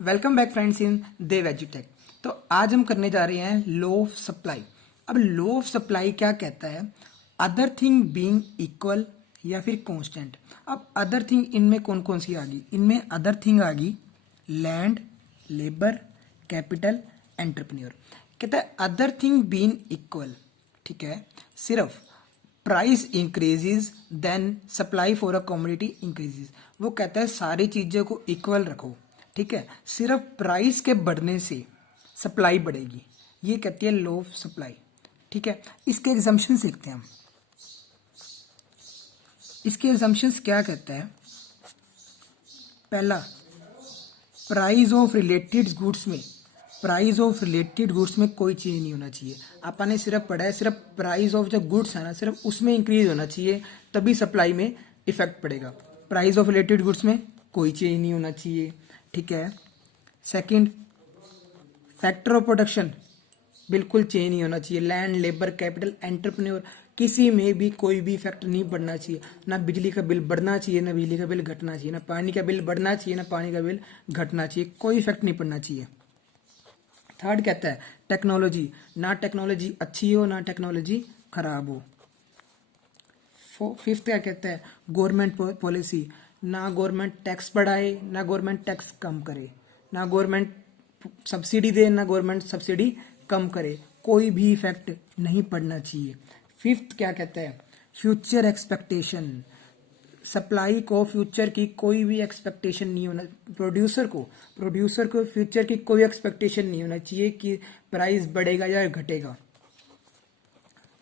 Welcome back friends इन देव एजुटेक। तो आज हम करने जा रहे हैं लॉ ऑफ सप्लाई। अब लॉ ऑफ सप्लाई क्या कहता है? अदर थिंग बीइंग इक्वल या फिर कांस्टेंट। अब अदर थिंग इनमें कौन कौन सी आ गई? इनमें अदर थिंग आ गई लैंड, लेबर, कैपिटल, एंटरप्रेन्योर। कहता है अदर थिंग बीइंग इक्वल, ठीक है, सिर्फ price increases then supply for a commodity increases. वो कहता है सारी चीज़ों को इक्वल रखो, ठीक है, सिर्फ प्राइस के बढ़ने से सप्लाई बढ़ेगी। ये कहती है लॉ ऑफ सप्लाई, ठीक है। इसके एग्जाम्पशंस देखते हैं हम। इसके एग्जाम्पशंस क्या कहता है? पहला, प्राइस ऑफ रिलेटेड गुड्स में, प्राइस ऑफ रिलेटेड गुड्स में कोई चेंज नहीं होना चाहिए। आपने सिर्फ पढ़ा है सिर्फ प्राइस ऑफ जो गुड्स है ना, सिर्फ उसमें इंक्रीज होना चाहिए, तभी सप्लाई में इफेक्ट पड़ेगा। प्राइस ऑफ रिलेटेड गुड्स में कोई चेंज नहीं होना चाहिए, ठीक है। सेकंड, फैक्टर ऑफ प्रोडक्शन बिल्कुल चेंज नहीं होना चाहिए। लैंड, लेबर, कैपिटल, एंटरप्रेन्योर, किसी में भी कोई भी फैक्टर नहीं बढ़ना चाहिए। ना बिजली का बिल बढ़ना चाहिए, ना बिजली का बिल घटना चाहिए, ना पानी का बिल बढ़ना चाहिए, ना पानी का बिल घटना चाहिए। कोई इफेक्ट नहीं पड़ना चाहिए। थर्ड कहता है टेक्नोलॉजी, ना टेक्नोलॉजी अच्छी हो ना टेक्नोलॉजी खराब हो। फिफ्थ क्या कहता है? गवर्नमेंट पॉलिसी, ना गवर्नमेंट टैक्स बढ़ाए ना गवर्नमेंट टैक्स कम करे, ना गवर्नमेंट सब्सिडी दे ना गवर्नमेंट सब्सिडी कम करे। कोई भी इफेक्ट नहीं पड़ना चाहिए। फिफ्थ क्या कहता है? फ्यूचर एक्सपेक्टेशन, सप्लाई को फ्यूचर की कोई भी एक्सपेक्टेशन नहीं होना। प्रोड्यूसर को फ्यूचर की कोई एक्सपेक्टेशन नहीं होना चाहिए कि प्राइस बढ़ेगा या घटेगा।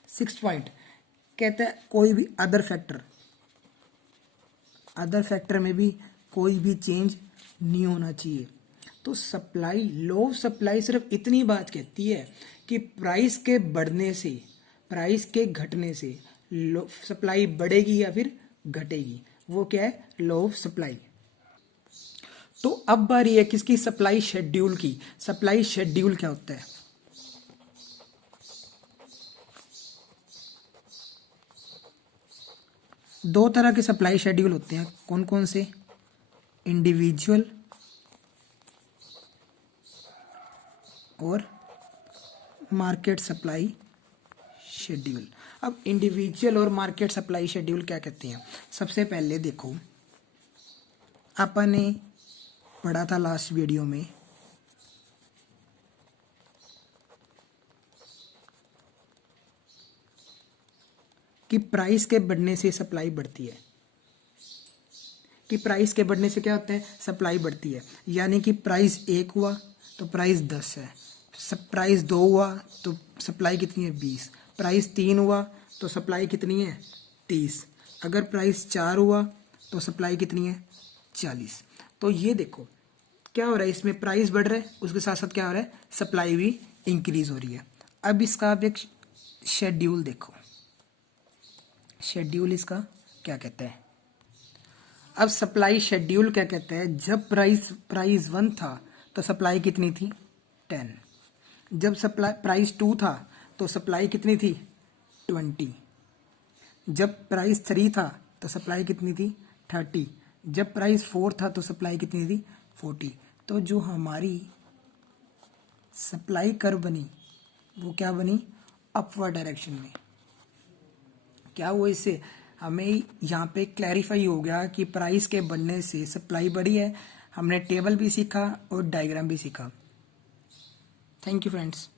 सिक्स पॉइंट कहता है कोई भी अदर फैक्टर में भी कोई भी चेंज नहीं होना चाहिए। तो सप्लाई, लॉ ऑफ सप्लाई सिर्फ इतनी बात कहती है कि प्राइस के बढ़ने से, प्राइस के घटने से सप्लाई बढ़ेगी या फिर घटेगी। वो क्या है? Law of supply. तो अब बारी है किसकी? सप्लाई शेड्यूल की। सप्लाई शेड्यूल क्या होता है? दो तरह के सप्लाई शेड्यूल होते हैं। कौन कौन से? इंडिविजुअल और मार्केट सप्लाई शेड्यूल। अब इंडिविजुअल और मार्केट सप्लाई शेड्यूल क्या कहते हैं? सबसे पहले देखो, आपने पढ़ा था लास्ट वीडियो में कि प्राइस के बढ़ने से सप्लाई बढ़ती है। कि प्राइस के बढ़ने से क्या होता है? सप्लाई बढ़ती है। यानी कि प्राइस 1 हुआ तो प्राइस 10 है, प्राइस 2 हुआ तो सप्लाई कितनी है? 20। प्राइस 3 हुआ तो सप्लाई कितनी है? 30। अगर प्राइस 4 हुआ तो सप्लाई कितनी है? 40। तो ये देखो क्या हो रहा है, इसमें प्राइस बढ़ रहा है, उसके साथ साथ क्या हो रहा है? सप्लाई भी इंक्रीज हो रही है। अब इसका आप एक शेड्यूल देखो। शेड्यूल इसका क्या कहता है? अब सप्लाई शेड्यूल क्या कहता है? जब प्राइस 1 था तो सप्लाई कितनी थी? 10। जब सप्लाई प्राइस 2 था तो सप्लाई कितनी थी? 20। जब प्राइस 3 था तो सप्लाई कितनी थी? 30। जब प्राइस 4 था तो सप्लाई कितनी थी? 40। तो जो हमारी सप्लाई कर्व बनी वो क्या बनी? अपवर्ड डायरेक्शन में। क्या वो इससे हमें यहाँ पे क्लैरिफाई हो गया कि प्राइस के बढ़ने से सप्लाई बढ़ी है। हमने टेबल भी सीखा और डायग्राम भी सीखा। Thank you friends.